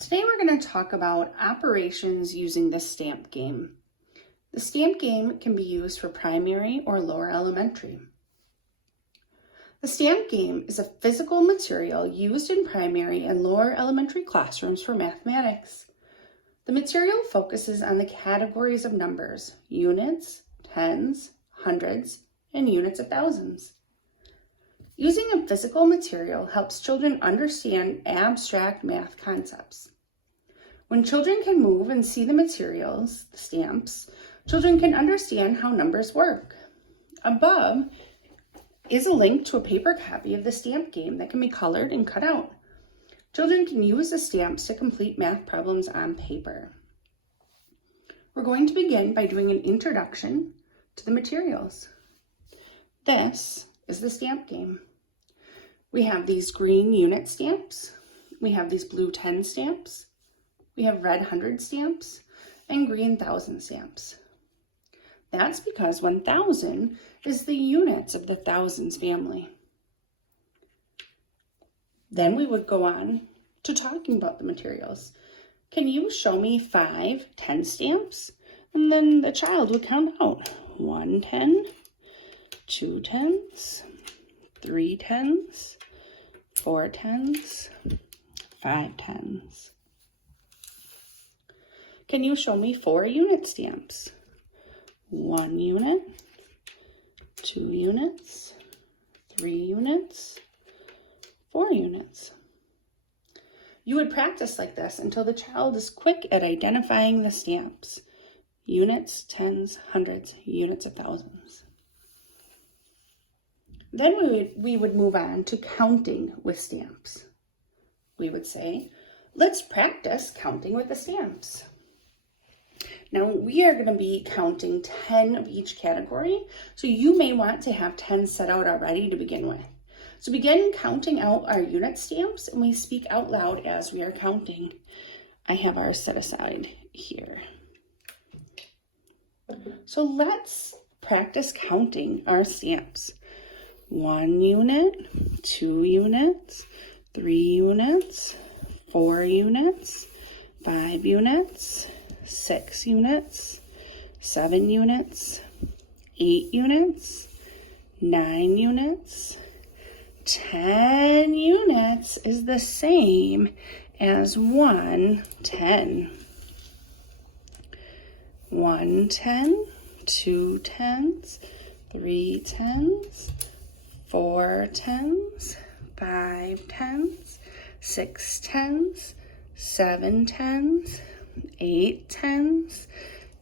Today we're going to talk about operations using the stamp game. The stamp game can be used for primary or lower elementary. The stamp game is a physical material used in primary and lower elementary classrooms for mathematics. The material focuses on the categories of numbers, units, tens, hundreds, and units of thousands. Using a physical material helps children understand abstract math concepts. When children can move and see the materials, the stamps, children can understand how numbers work. Above is a link to a paper copy of the stamp game that can be colored and cut out. Children can use the stamps to complete math problems on paper. We're going to begin by doing an introduction to the materials. This is the stamp game. We have these green unit stamps. We have these blue 10 stamps. We have red 100 stamps and green 1,000 stamps. That's because 1,000 is the units of the thousands family. Then we would go on to talking about the materials. Can you show me 5 10 stamps? And then the child would count out 1 10, 2 10s, 3 10s, 4 10s, 5 10s. Can you show me 4 unit stamps? 1 unit, 2 units, 3 units, 4 units. You would practice like this until the child is quick at identifying the stamps. Units, tens, hundreds, units of thousands. Then we would move on to counting with stamps. We would say, let's practice counting with the stamps. Now we are going to be counting 10 of each category, so you may want to have 10 set out already to begin with. So begin counting out our unit stamps, and we speak out loud as we are counting. I have ours set aside here. So let's practice counting our stamps. 1 unit, 2 units, 3 units, 4 units, 5 units, 6 units, 7 units, 8 units, 9 units, 10 units is the same as 1 10. 1 10, 2 10s, 3 10s, 4 10s, 5 10s, 6 10s, 7 10s, 8 10s,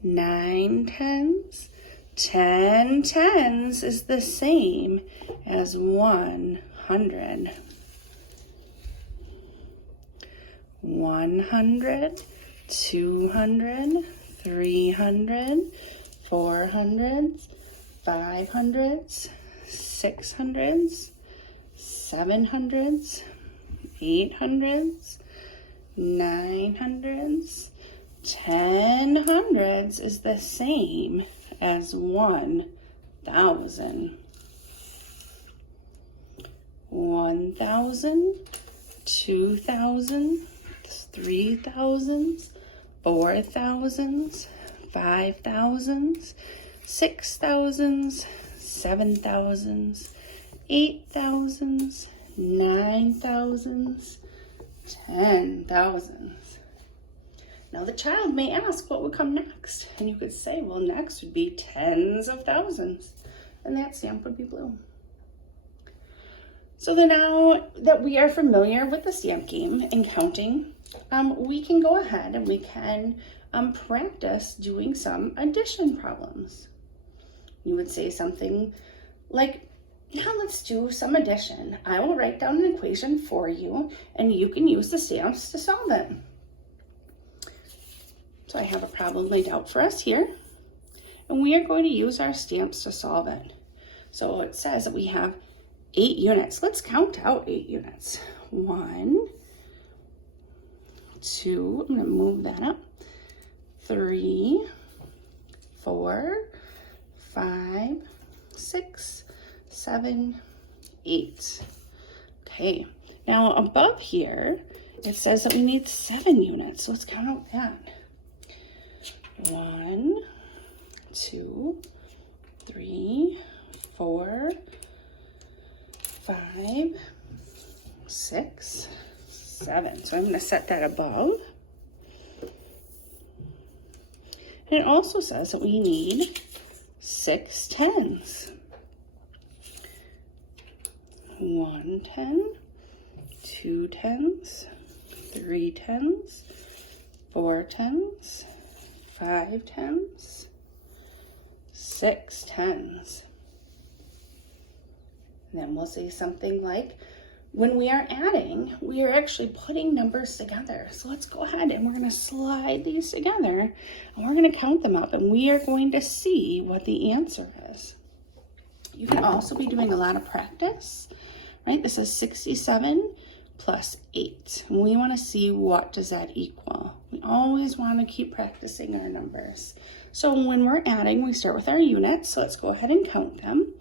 9 10s, 10 10s is the same as 100. 100, 200, 300, 400s, 500s, 600s, 700s, 800s, 900s, 10 hundreds is the same as 1,000. 1,000, 2,000, 3,000s, 4,000s, 5,000s, 6,000s, 7,000s, 8,000s, 9,000s, 10,000s. Now the child may ask what would come next, and you could say, well, next would be tens of thousands, and that stamp would be blue. So then now that we are familiar with the stamp game and counting, we can go ahead and we can practice doing some addition problems. You would say something like, now let's do some addition. I will write down an equation for you, and you can use the stamps to solve it. So I have a problem laid out for us here, and we are going to use our stamps to solve it. So it says that we have 8 units. Let's count out 8 units. 1, 2, I'm going to move that up. 3, 4, 5, 6, 7, 8. Okay, now above here it says that we need 7 units. So let's count out that. 1, 2, 3, 4, 5, 6, 7. So I'm going to set that above. And it also says that we need 6 tens. 1 10, 2 tens, 3 tens, 4 tens, 5 tens, 6 tens. And then we'll say something like, when we are adding, we are actually putting numbers together. So let's go ahead and we're going to slide these together and we're going to count them up and we are going to see what the answer is. You can also be doing a lot of practice, right? This is 67 plus 8. And we want to see what does that equal. We always want to keep practicing our numbers. So when we're adding, we start with our units. So let's go ahead and count them.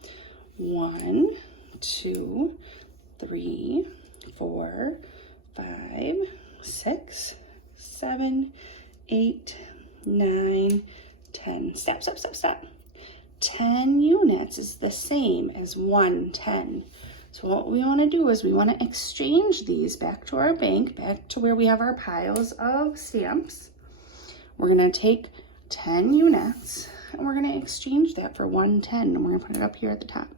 1, 2, 3, 4, 5, 6, 7, 8, 9, 10. Stop, stop, stop, stop. 10 units is the same as 1 10. So what we want to do is we want to exchange these back to our bank, back to where we have our piles of stamps. We're going to take 10 units and we're going to exchange that for 1 10 and we're going to put it up here at the top.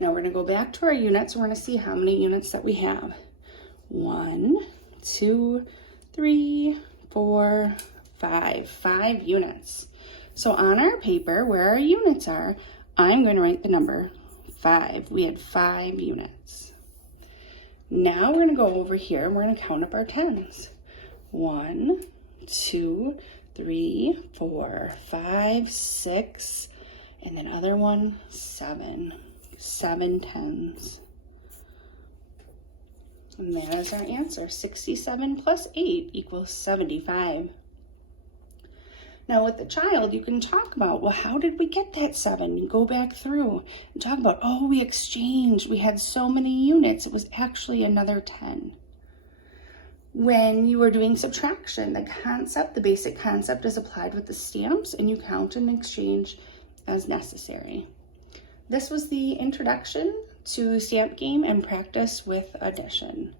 Now we're going to go back to our units. We're going to see how many units that we have. 1, 2, 3, 4, 5. 5 units. So on our paper, where our units are, I'm going to write the number 5. We had 5 units. Now we're going to go over here and we're going to count up our tens. 1, 2, 3, 4, 5, 6, and then other one, 7. 7 tens. And that is our answer. 67 plus 8 equals 75. Now with the child, you can talk about, well, how did we get that 7? You go back through and talk about, oh, we exchanged. We had so many units. It was actually another 10. When you are doing subtraction, the basic concept is applied with the stamps and you count and exchange as necessary. This was the introduction to stamp game and practice with addition.